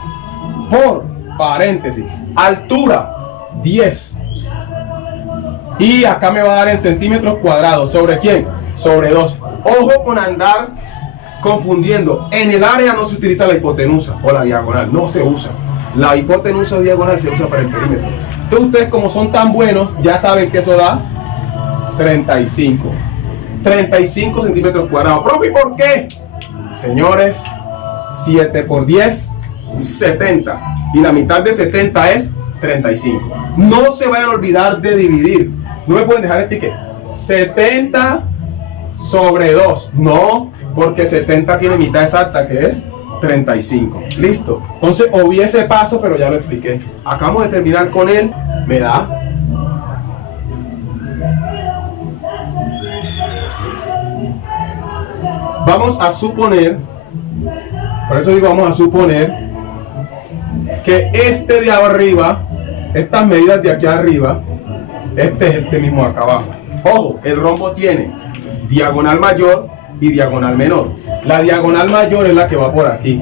por paréntesis, altura 10. Y acá me va a dar en centímetros cuadrados. ¿Sobre quién? Sobre 2. Ojo con andar confundiendo. En el área no se utiliza la hipotenusa o la diagonal, no se usa. La hipotenusa o diagonal se usa para el perímetro. Entonces ustedes, como son tan buenos, ya saben que eso da 35 centímetros cuadrados. Profe, ¿y por qué? Señores, 7 por 10, 70. Y la mitad de 70 es 35. No se vayan a olvidar de dividir. No me pueden dejar el ticket. 70 sobre 2. No, porque 70 tiene mitad exacta, que es 35. Listo. Entonces obvié ese paso, pero ya lo expliqué. Acabamos de terminar con él. Me da. Vamos a suponer, por eso digo vamos a suponer, que este de arriba, estas medidas de aquí arriba, este es este mismo acá abajo. Ojo, el rombo tiene diagonal mayor y diagonal menor. La diagonal mayor es la que va por aquí.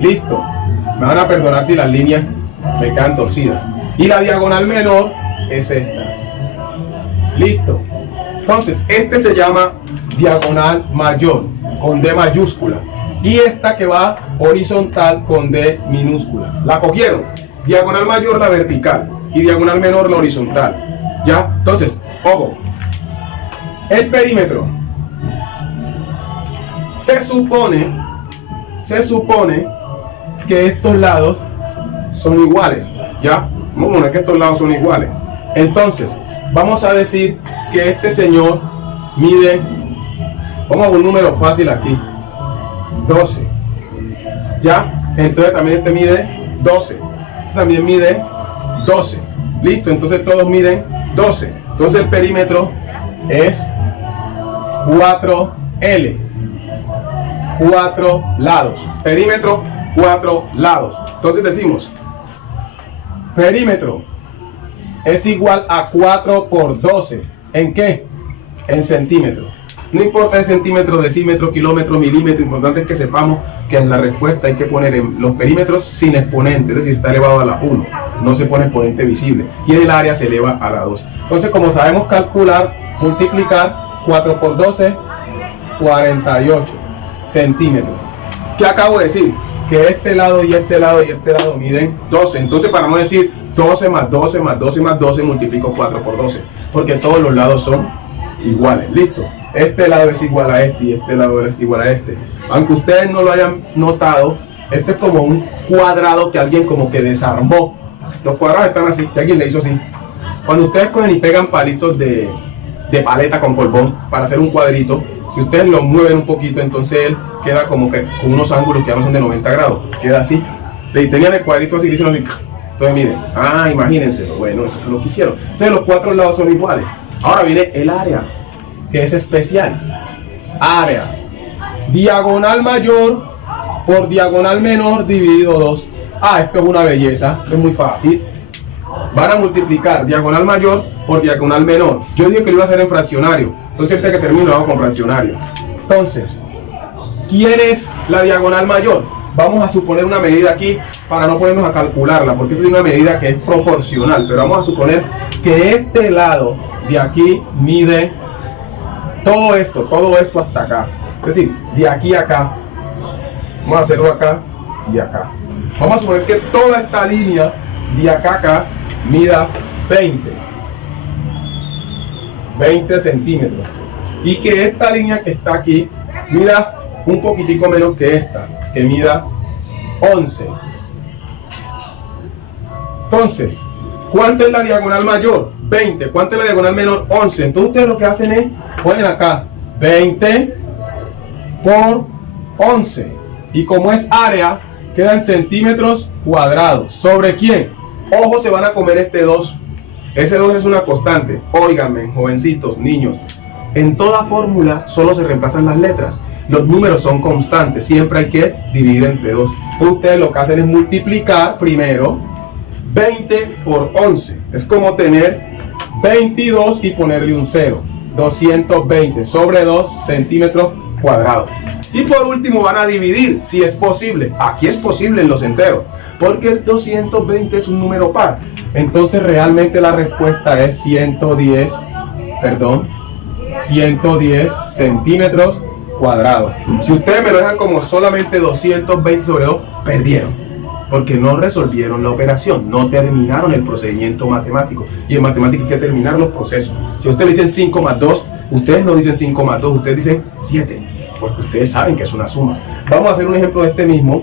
Listo. Me van a perdonar si las líneas me quedan torcidas. Y la diagonal menor es esta. Listo. Entonces, este se llama diagonal mayor, con D mayúscula. Y esta que va horizontal con D minúscula. ¿La cogieron? diagonal mayor la vertical y diagonal menor la horizontal. ¿Ya? Entonces, ojo, el perímetro se supone que estos lados son iguales. ¿Ya? Vamos a poner que estos lados son iguales. Entonces, vamos a decir que este señor mide, vamos a un número fácil aquí, 12. ¿Ya? Entonces también este mide 12. Este también mide 12. Listo, entonces todos miden 12. Entonces el perímetro es 4L. 4 lados. Perímetro, 4 lados. Entonces decimos, perímetro es igual a 4 por 12. ¿En qué? En centímetros. No importa el centímetro, decímetro, kilómetro, milímetro. Importante es que sepamos que en la respuesta hay que poner en los perímetros sin exponente, es decir, está elevado a la 1. No se pone exponente visible. Y en el área se eleva a la 2. Entonces, como sabemos calcular, multiplicar 4 por 12, 48 centímetros. ¿Qué acabo de decir? Que este lado y este lado y este lado miden 12. Entonces, para no decir 12 más 12 más 12 más 12, multiplico 4 por 12. Porque todos los lados son iguales. Listo. Este lado es igual a este y este lado es igual a este. Aunque ustedes no lo hayan notado, este es como un cuadrado que alguien como que desarmó. Los cuadrados están así, que alguien le hizo así. Cuando ustedes cogen y pegan palitos de paleta con polvón para hacer un cuadrito, si ustedes lo mueven un poquito, entonces él queda como que con unos ángulos que ya no son de 90 grados. Queda así. Y tenían el cuadrito así, dicen así. Entonces miren, imagínense, bueno, eso fue lo que hicieron. Entonces los 4 lados son iguales. Ahora viene el área, que es especial. Área, diagonal mayor por diagonal menor dividido 2. Esto es una belleza, es muy fácil. Van a multiplicar diagonal mayor por diagonal menor. Yo dije que lo iba a hacer en fraccionario, entonces ahorita que termino lo hago con fraccionario. Entonces, ¿quién es la diagonal mayor? Vamos a suponer una medida aquí para no ponernos a calcularla, porque es una medida que es proporcional, pero vamos a suponer que este lado de aquí mide todo esto hasta acá. Es decir, de aquí a acá. Vamos a hacerlo acá y acá. Vamos a suponer que toda esta línea de acá a acá mida 20 centímetros. Y que esta línea que está aquí mida un poquitico menos que esta, que mida 11. Entonces, ¿cuánto es la diagonal mayor? 20. ¿Cuánto es la diagonal menor? 11. Entonces ustedes lo que hacen es, ponen acá 20 por 11. Y como es área, quedan centímetros cuadrados. ¿Sobre quién? Ojo, se van a comer este 2. Ese 2 es una constante. Óiganme, jovencitos, niños. En toda fórmula solo se reemplazan las letras. Los números son constantes. Siempre hay que dividir entre 2. Ustedes lo que hacen es multiplicar primero 20 por 11. Es como tener 22 y ponerle un 0. 220 sobre 2 centímetros cuadrados. Y por último van a dividir, si es posible. Aquí es posible en los enteros, porque el 220 es un número par. Entonces realmente la respuesta es 110 centímetros cuadrados. Si ustedes me lo dejan como solamente 220 sobre 2, perdieron. Porque no resolvieron la operación, no terminaron el procedimiento matemático. Y en matemática hay que terminar los procesos. Si ustedes dicen 5 más 2, ustedes no dicen 5 más 2, ustedes dicen 7. Porque ustedes saben que es una suma. Vamos a hacer un ejemplo de este mismo,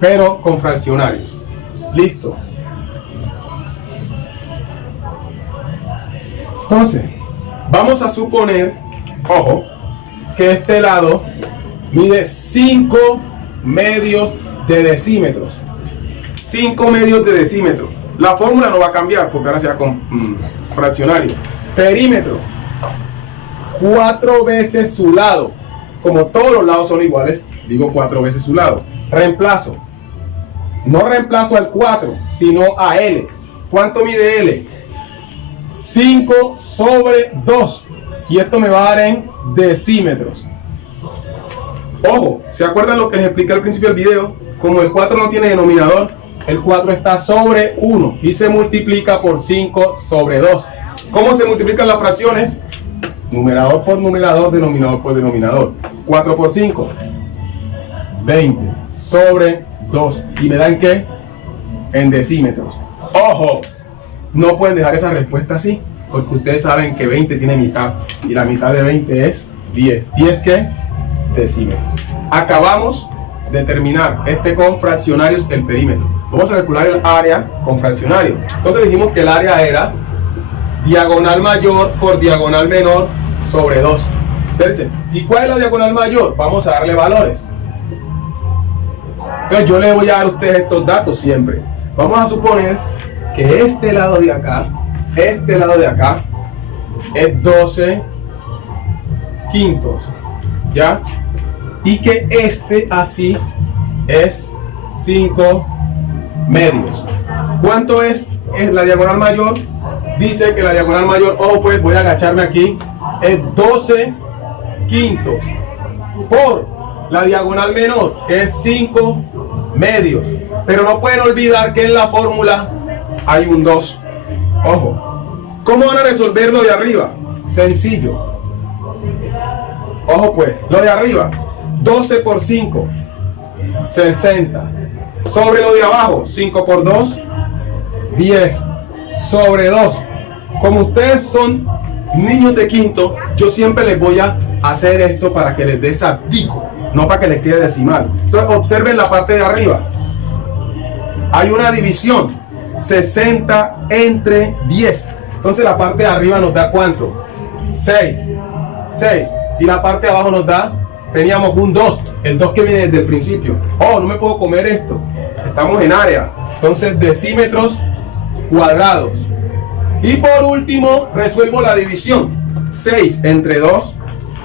pero con fraccionarios. Listo. Entonces, vamos a suponer, ojo, que este lado mide 5 medios de decímetros. 5 medios de decímetro. La fórmula no va a cambiar porque ahora sea con fraccionario. Perímetro, 4 veces su lado. Como todos los lados son iguales, digo 4 veces su lado. Reemplazo. No reemplazo al 4, sino a L. ¿Cuánto mide L? 5 sobre 2. Y esto me va a dar en decímetros. Ojo, ¿se acuerdan lo que les expliqué al principio del video? Como el 4 no tiene denominador, el 4 está sobre 1 y se multiplica por 5 sobre 2. ¿Cómo se multiplican las fracciones? Numerador por numerador, denominador por denominador. 4 por 5, 20 sobre 2. ¿Y me dan qué? En decímetros. Ojo, no pueden dejar esa respuesta así, porque ustedes saben que 20 tiene mitad, y la mitad de 20 es 10. ¿10 qué? Decímetros. Acabamos de terminar con fraccionarios el perímetro. Vamos a calcular el área con fraccionario. Entonces dijimos que el área era diagonal mayor por diagonal menor sobre 2. Entonces, ¿y cuál es la diagonal mayor? Vamos a darle valores. Entonces yo les voy a dar a ustedes estos datos siempre. Vamos a suponer que este lado de acá es 12 quintos, ¿ya? Y que este así es 5 medios. ¿Cuánto es la diagonal mayor? Dice que la diagonal mayor, ojo pues, voy a agacharme aquí, es 12 quintos por la diagonal menor, que es 5 medios. Pero no pueden olvidar que en la fórmula hay un 2. Ojo, ¿cómo van a resolver lo de arriba? Sencillo. Ojo pues, lo de arriba, 12 por 5, 60. Sobre lo de abajo, 5 por 2, 10. Sobre 2. Como ustedes son niños de quinto, yo siempre les voy a hacer esto para que les dé saltico, no para que les quede decimal. Entonces observen la parte de arriba. Hay una división, 60 entre 10. Entonces la parte de arriba nos da ¿cuánto? 6. 6. Y la parte de abajo nos da, teníamos un 2. El 2 que viene desde el principio. Oh, no me puedo comer esto. Estamos en área. Entonces decímetros cuadrados. Y por último, resuelvo la división. 6 entre 2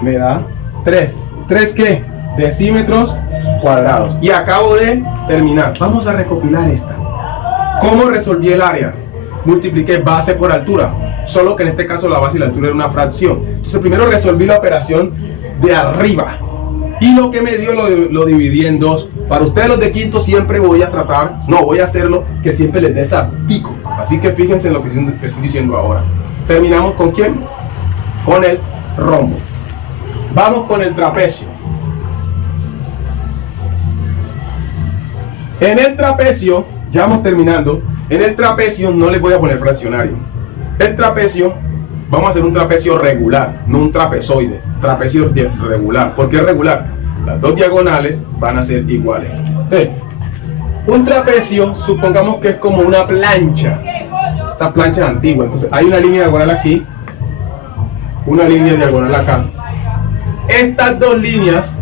me da 3. ¿3 qué? Decímetros cuadrados. Y acabo de terminar. Vamos a recopilar esta. ¿Cómo resolví el área? Multipliqué base por altura. Solo que en este caso la base y la altura era una fracción. Entonces primero resolví la operación de arriba. Y lo que me dio lo dividí en 2. Para ustedes los de quinto siempre voy a tratar, no voy a hacerlo, que siempre les dé saltico. Así que fíjense en lo que estoy diciendo ahora. Terminamos con ¿quién? Con el rombo. Vamos con el trapecio. En el trapecio, ya vamos terminando. En el trapecio no les voy a poner fraccionario. El trapecio, vamos a hacer un trapecio regular, no un trapezoide. Trapecio regular. ¿Por qué regular? Las dos diagonales van a ser iguales. Entonces, un trapecio, supongamos que es como una plancha. Esas planchas antiguas. Entonces, hay una línea diagonal aquí, una línea diagonal acá. Estas dos líneas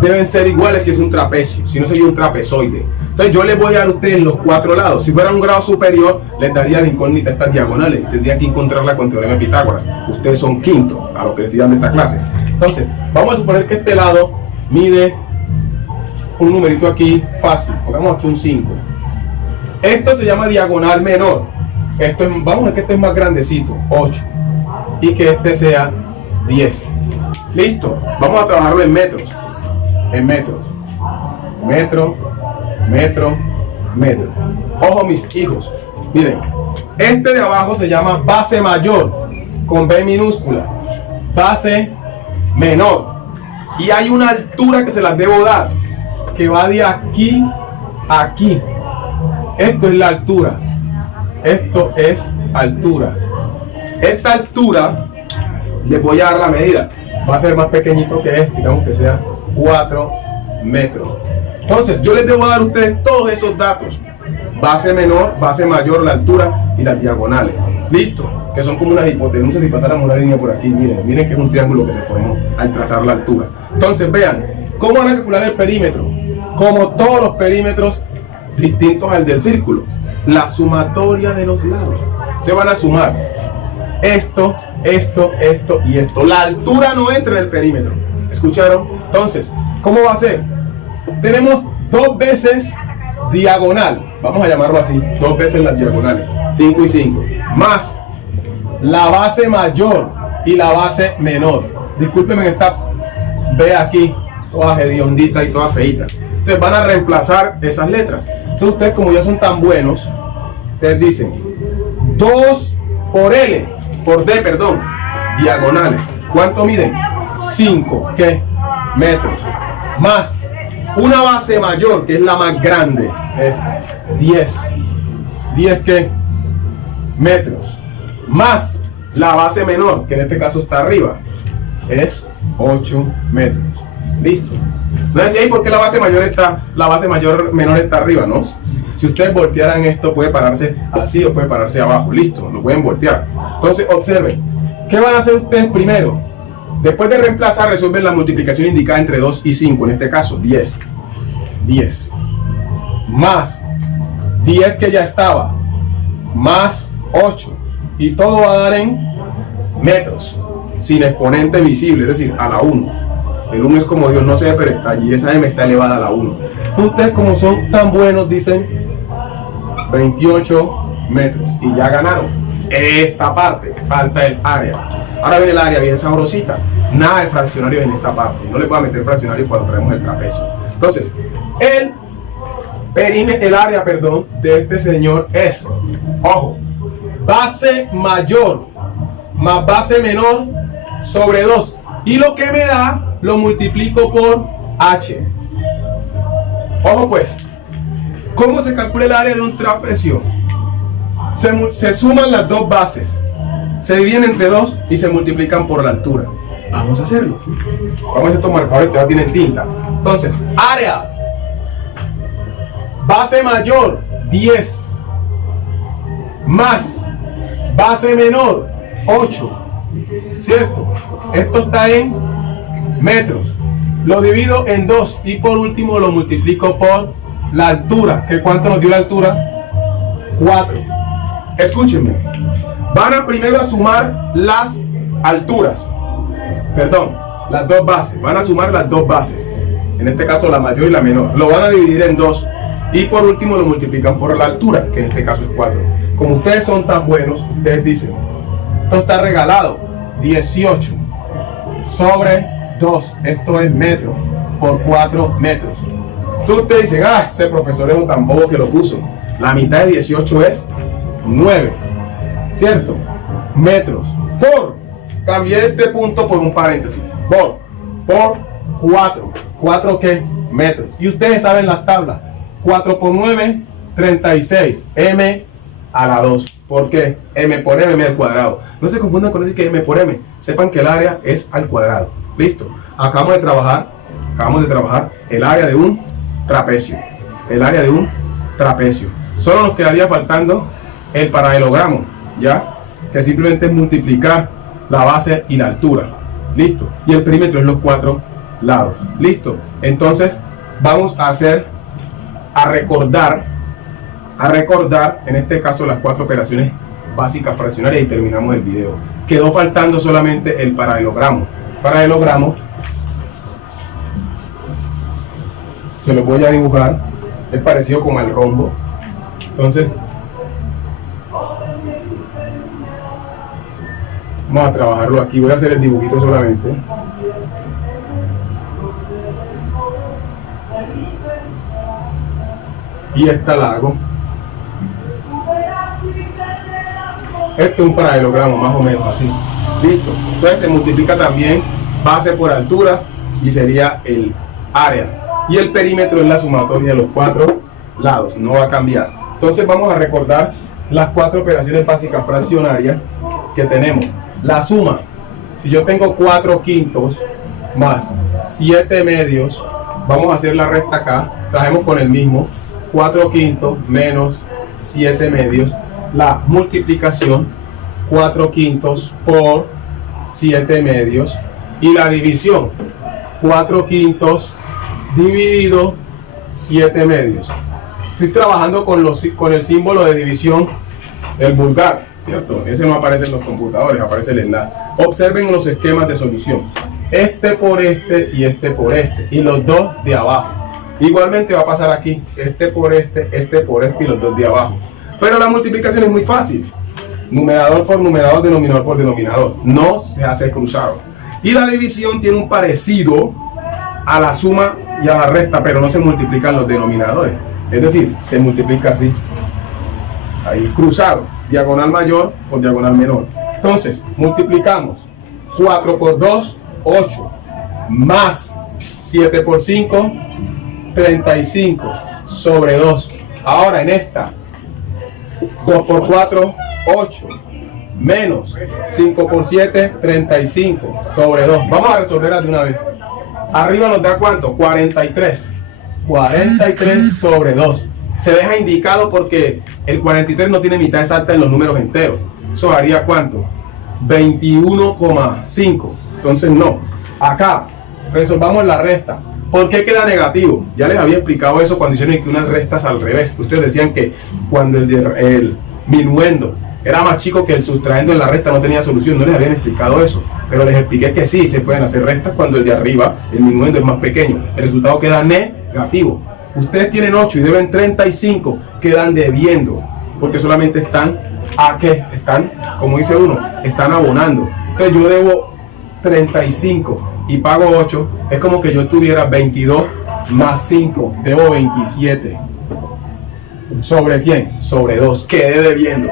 deben ser iguales si es un trapecio, si no sería un trapezoide. Entonces yo les voy a dar a ustedes los 4 lados. Si fuera un grado superior, les daría de incógnita estas diagonales. Tendrían que encontrarla con teorema de Pitágoras. Ustedes son quinto, a lo que les digan de esta clase. Entonces, vamos a suponer que este lado mide un numerito aquí fácil. Pongamos aquí un 5. Esto se llama diagonal menor. Esto es, vamos a ver que este es más grandecito, 8. Y que este sea 10. Listo. Vamos a trabajarlo en metros. En metros. Metro, metro, metro. Ojo mis hijos. Miren. Este de abajo se llama base mayor. Con B minúscula. Base menor. Y hay una altura que se las debo dar. Que va de aquí a aquí. Esto es la altura. Esto es altura. Esta altura les voy a dar la medida. Va a ser más pequeñito que este. Digamos que sea 4 metros. Entonces yo les debo dar a ustedes todos esos datos. Base menor, base mayor, la altura y las diagonales. Listo. Que son como unas hipotenusas. Si pasáramos una línea por aquí, miren, miren que es un triángulo que se formó al trazar la altura. Entonces vean, ¿cómo van a calcular el perímetro? Como todos los perímetros distintos al del círculo. La sumatoria de los lados. Ustedes van a sumar esto, esto, esto y esto. La altura no entra en el perímetro. ¿Escucharon? Entonces, ¿cómo va a ser? Tenemos 2 veces diagonal. Vamos a llamarlo así. 2 veces las diagonales. 5 y 5. Más la base mayor y la base menor. Discúlpenme esta B aquí, toda hediondita y toda feita. Entonces van a reemplazar esas letras. Entonces ustedes, como ya son tan buenos, ustedes dicen 2 por L, por D, perdón, diagonales. ¿Cuánto miden? 5, ¿qué? Metros. Más una base mayor, que es la más grande, es 10. ¿10 qué? metros, más la base menor, que en este caso está arriba, es 8 metros. Listo. No decía, ¿y por qué la base menor está arriba? ¿No? Si ustedes voltearan esto, puede pararse así o puede pararse abajo. Listo, lo pueden voltear. Entonces, observen. ¿Qué van a hacer ustedes primero? Después de reemplazar, resuelven la multiplicación indicada entre 2 y 5. En este caso, 10. 10. Más 10 que ya estaba. Más 8. Y todo va a dar en metros. Sin exponente visible, es decir, a la 1. El 1 es como Dios, no se ve, pero allí esa M está elevada a la 1. Ustedes, como son tan buenos, dicen 28 metros. Y ya ganaron esta parte. Falta el área. Ahora viene el área bien sabrosita. Nada de fraccionarios en esta parte. No le voy a meter fraccionarios cuando traemos el trapecio. Entonces, el área de este señor es, ojo, base mayor más base menor sobre 2. Y lo que me da, lo multiplico por h. Ojo pues, ¿cómo se calcula el área de un trapecio? Se suman las dos bases, se dividen entre 2 y se multiplican por la altura. Vamos a hacerlo. Vamos a hacer estos marcadores que ya tienen tinta. Entonces, área, base mayor 10 más base menor 8, ¿cierto? Esto está en metros. Lo divido en 2 y por último lo multiplico por la altura. ¿Que cuánto nos dio la altura? 4. Escúchenme. Van a primero a sumar las alturas. Perdón, las dos bases. Van a sumar las dos bases. En este caso la mayor y la menor. Lo van a dividir en 2 y por último lo multiplican por la altura, que en este caso es 4. Como ustedes son tan buenos, ustedes dicen, esto está regalado, 18 sobre 2, esto es metro por 4 metros. Entonces ustedes dicen, ese profesor es un tan bobo que lo puso. La mitad de 18 es 9, ¿cierto? Metros por, cambié este punto por un paréntesis, por 4. ¿4 qué? Metros. Y ustedes saben las tablas. 4 por 9, 36. M a la 2. ¿Por qué? M por M al cuadrado. No se confundan con decir que M por M. Sepan que el área es al cuadrado. Listo. Acabamos de trabajar el área de un trapecio. El área de un trapecio. Solo nos quedaría faltando el paralelogramo, ¿ya? Que simplemente es multiplicar la base y la altura. Listo. Y el perímetro es los 4 lados. Listo. Entonces vamos a recordar en este caso las 4 operaciones básicas fraccionarias y terminamos el video. Quedó faltando solamente el paralelogramo. Paralelogramo se lo voy a dibujar, es parecido como el rombo. Entonces vamos a trabajarlo aquí. Voy a hacer el dibujito solamente. Y esta la hago. Esto es un paralelogramo más o menos así. Listo. Entonces se multiplica también base por altura y sería el área. Y el perímetro es la sumatoria de los 4 lados. No va a cambiar. Entonces vamos a recordar las 4 operaciones básicas fraccionarias que tenemos. La suma. Si yo tengo 4 quintos más 7 medios, vamos a hacer la resta acá. Trajemos con el mismo. 4 quintos menos 7 medios, la multiplicación 4 quintos por 7 medios y la división 4 quintos dividido 7 medios. Estoy trabajando con el símbolo de división, el vulgar, ¿cierto? Ese no aparece en los computadores, aparece el enlace. Observen los esquemas de solución. Este por este y este por este y los dos de abajo. Igualmente va a pasar aquí, este por este y los dos de abajo. Pero la multiplicación es muy fácil. Numerador por numerador, denominador por denominador. No se hace cruzado. Y la división tiene un parecido a la suma y a la resta, pero no se multiplican los denominadores. Es decir, se multiplica así. Ahí cruzado. Diagonal mayor por diagonal menor. Entonces, multiplicamos 4 por 2, 8. Más 7 por 5, 35 sobre 2. Ahora en esta 2 por 4, 8 menos 5 por 7, 35 sobre 2. Vamos a resolverlas de una vez. Arriba nos da ¿cuánto? 43. 43 sobre 2. Se deja indicado porque el 43 no tiene mitad exacta en los números enteros. Eso haría ¿cuánto? 21,5. Entonces no. Acá resolvamos la resta. ¿Por qué queda negativo? Ya les había explicado eso cuando hicieron que unas restas al revés. Ustedes decían que cuando el minuendo era más chico que el sustraendo en la resta no tenía solución. No les habían explicado eso, pero les expliqué que sí, se pueden hacer restas cuando el de arriba, el minuendo, es más pequeño. El resultado queda negativo. Ustedes tienen 8 y deben 35, quedan debiendo, porque solamente están a qué, están, como dice uno, están abonando. Entonces yo debo 35 y pago 8, es como que yo tuviera 22 más 5, debo 27. ¿Sobre quién? Sobre 2, quedé debiendo,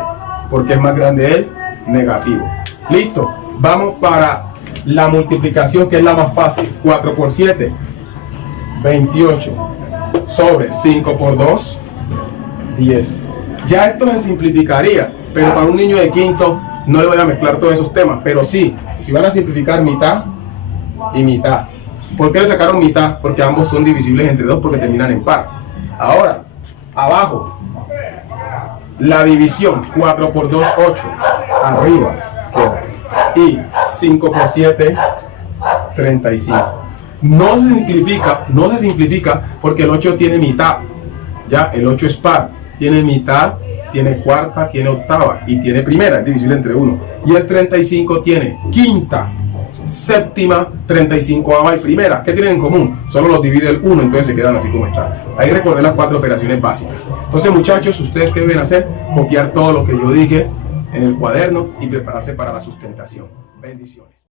porque es más grande el negativo. Listo, vamos para la multiplicación, que es la más fácil. 4 por 7, 28, sobre 5 por 2, 10. Ya esto se simplificaría, pero para un niño de quinto no le voy a mezclar todos esos temas, pero sí, si van a simplificar mitad y mitad. ¿Por qué le sacaron mitad? Porque ambos son divisibles entre 2 porque terminan en par. Ahora, abajo, la división, 4 por 2, 8, arriba, y 5 por 7, 35. No se simplifica porque el 8 tiene mitad, ya, el 8 es par, tiene mitad, tiene cuarta, tiene octava y tiene primera, es divisible entre 1. Y el 35 tiene quinta, séptima, 35ava y primera. ¿Qué tienen en común? Solo los divide el 1, entonces se quedan así como están. Ahí recuerden las 4 operaciones básicas. Entonces, muchachos, ¿ustedes qué deben hacer? Copiar todo lo que yo dije en el cuaderno y prepararse para la sustentación. Bendiciones.